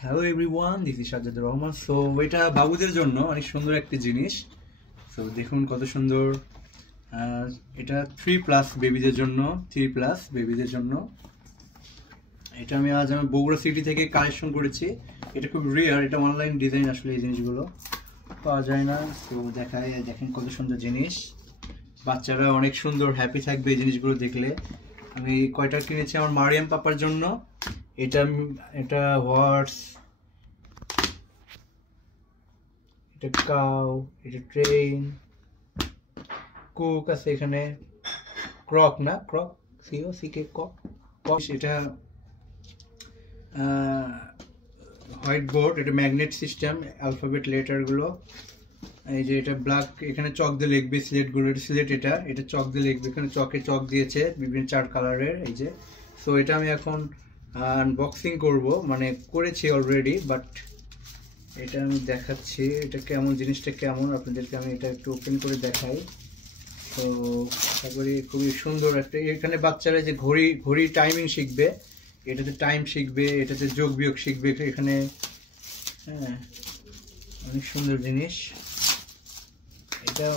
Hello everyone, this is Sajjadur Rahman. So এটা বাবুদের জন্য অনেক সুন্দর একটি জিনিস। সো দেখুন কত সুন্দর। এটা 3+ বেবিদের জন্য, 3+ বেবিদের জন্য। এটা আমি আজ আমার বগুড়া সিটি থেকে কালেকশন করেছি। এটা খুব রেয়ার, এটা অনলাইন ডিজাইন, আসলে এই জিনিসগুলো পাওয়া যায় না। তো দেখেন কত সুন্দর জিনিস। বাচ্চারা অনেক সুন্দর হ্যাপি থাকবে এই জিনিসগুলো দেখলে। আমি কয়টা কিনেছি আমার মারিয়াম পাপার জন্য। এটা এটা হর্স, এটা কাউ, এটা ট্রেন, কুক আছে এখানে, ক্রক না ক্রক, সিও সিকে কক। এটা হোয়াইট বোর্ড, এটা ম্যাগনেট সিস্টেম, অ্যালফাবেট লেটারগুলো। এই যে এটা ব্ল্যাক, এখানে চক দিয়ে লিখবে সিলেটগুলো, এটা সিলেট, এটা চক দিয়ে লিখবে, এখানে চক দিয়েছে বিভিন্ন 4 কালারের। এই যে সো এটা আমি এখন আনবক্সিং করব, মানে করেছি অলরেডি, বাট এটা আমি দেখাচ্ছি এটা কেমন, জিনিসটা কেমন আপনাদেরকে আমি এটা একটু ওপেন করে দেখাই। তো তারপরে খুবই সুন্দর একটা, এখানে বাচ্চারা যে ঘড়ি টাইমিং শিখবে, এটাতে টাইম শিখবে, এটাতে যোগ বিয়োগ শিখবে এখানে। হ্যাঁ, অনেক সুন্দর জিনিস এটা,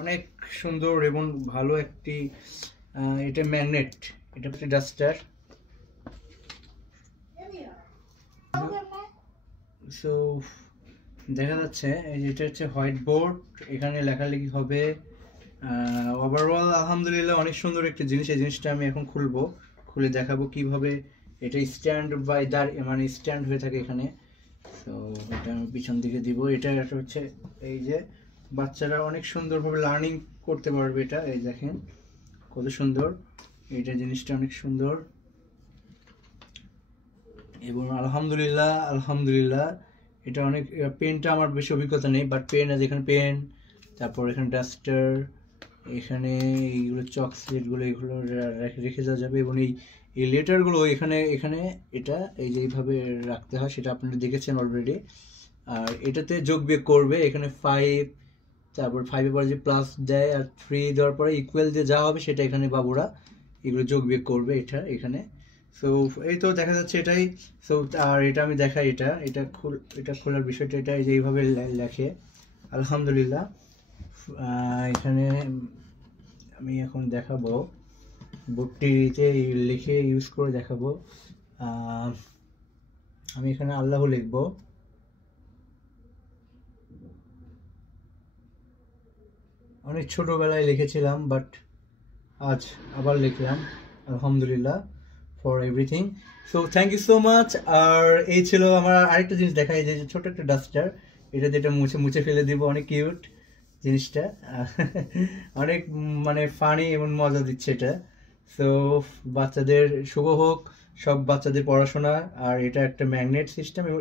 অনেক সুন্দর এবং ভালো একটি। এটা ম্যাগনেট, এটা হচ্ছে ডাস্টার। সো দেখা যাচ্ছে এটা হচ্ছে হোয়াইট বোর্ড, এখানে লেখালেখি হবে। ওভারঅল আলহামদুলিল্লাহ অনেক সুন্দর একটা জিনিস। এই জিনিসটা আমি এখন খুলে দেখাবো কিভাবে এটা স্ট্যান্ড বাই মানে স্ট্যান্ড হয়ে থাকে এখানে। তো এটা আমি পিছন দিকে দিব। এটা হচ্ছে এই যে বাচ্চারা অনেক সুন্দরভাবে লার্নিং করতে পারবে এটা। এই দেখেন কত সুন্দর, এটা জিনিসটা অনেক সুন্দর। এবং আলহামদুলিল্লাহ এটা অনেক, পেনটা আমার বেশি অভিজ্ঞতা নেই, বাট পেন আছে এখানে, পেন, তারপর এখানে ডাস্টার, এখানে এইগুলো চক স্লেটগুলো, এগুলো রেখে দেওয়া যাবে। এবং এই লেটারগুলো এখানে এটা এই যে এইভাবে রাখতে হয়, সেটা আপনারা দেখেছেন অলরেডি। আর এটাতে যোগ বিয়োগ করবে, এখানে 5, তারপর 5-এর পরে যে প্লাস দেয়, আর 3 দেওয়ার পরে ইকুয়াল দিয়ে যা হবে সেটা এখানে বাবুরা এগুলো যোগ বিয়োগ করবে এখানে। সো এই তো দেখা যাচ্ছে এটাই। সো আর এটা আমি দেখাই, এটা খোলার বিষয়টা, এটা এই যে এইভাবে লেখে আলহামদুলিল্লাহ। এখানে আমি এখন দেখাবো, বোর্ডটিতে লিখে ইউজ করে দেখাবো। আমি এখানে আল্লাহ লিখবো। অনেক ছোটবেলায় লিখেছিলাম, বাট আজ আবার লিখলাম আলহামদুলিল্লাহ for everything. So thank you so much. আর এই ছিল আমার আরেকটা জিনিস দেখাই, যে ছোট একটা ডাস্টার, এটা যেটা মুছে ফেলে দিব, অনেক কিউট জিনিসটা। অনেক মানে ফানি এবং মজা দিচ্ছে এটা। সো বাচ্চাদের শুভ হোক, সব বাচ্চাদের পড়াশোনা। আর এটা একটা ম্যাগনেট সিস্টেম, এবং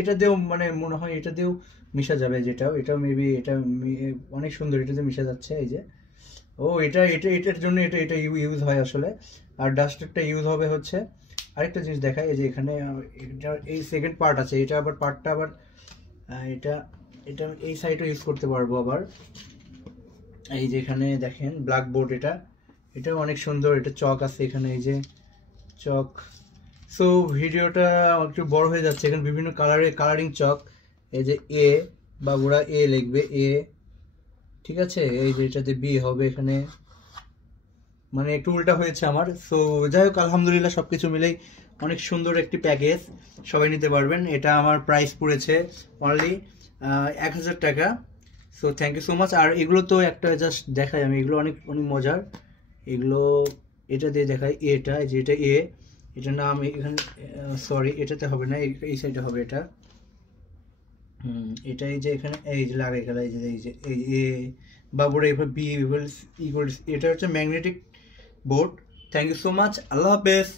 এটা দিয়েও মানে মনে হয় এটা দিয়েও মিশা যাবে, এটাও মেবি এটা অনেক সুন্দর, এটা দিয়ে মিশা যাচ্ছে। এই যে এটার জন্য এটা ইউজ হয় আসলে। আর ডাস্টারটা ইউজ হবে হচ্ছে, আরেকটা জিনিস দেখায়, এই যে এখানে এটা এই সেকেন্ড পার্ট আছে, এটা আবার পার্টটা আবার এটা এটা এই সাইডও ইউজ করতে পারবো আবার। এই যে এখানে দেখেন ব্ল্যাকবোর্ড, এটাও অনেক সুন্দর, এটা চক আছে এখানে, এই যে চক। সো ভিডিওটা একটু বড় হয়ে যাচ্ছে, এখানে বিভিন্ন কালারিং চক। এই যে বাবুরা এ লিখবে, ঠিক আছে। এই যে এটাতে বি হবে এখানে, মানে একটু উল্টা হয়েছে আমার। সো যাই হোক আলহামদুলিল্লাহ সবকিছু মিলেই অনেক সুন্দর একটি প্যাকেজ, সবাই নিতে পারবেন। এটা আমার প্রাইস পড়েছে অনলি 1000 টাকা। So thank you so much. আর এগুলো তো একটা জাস্ট দেখাই আমি, এগুলো অনেক মজার। এগুলো এটা দিয়ে দেখাই, এটা যে এটা এটা নাম এখানে, সরি এটাতে হবে না, এই সাইডে হবে এটা। এটা এই যে এখানে এই যে লাগাই গেল, এই যে বাবুরা এভাবে বি ইকুয়ালস, এটা হচ্ছে magnetic board. Thank you so much, আল্লাহ হাফেজ।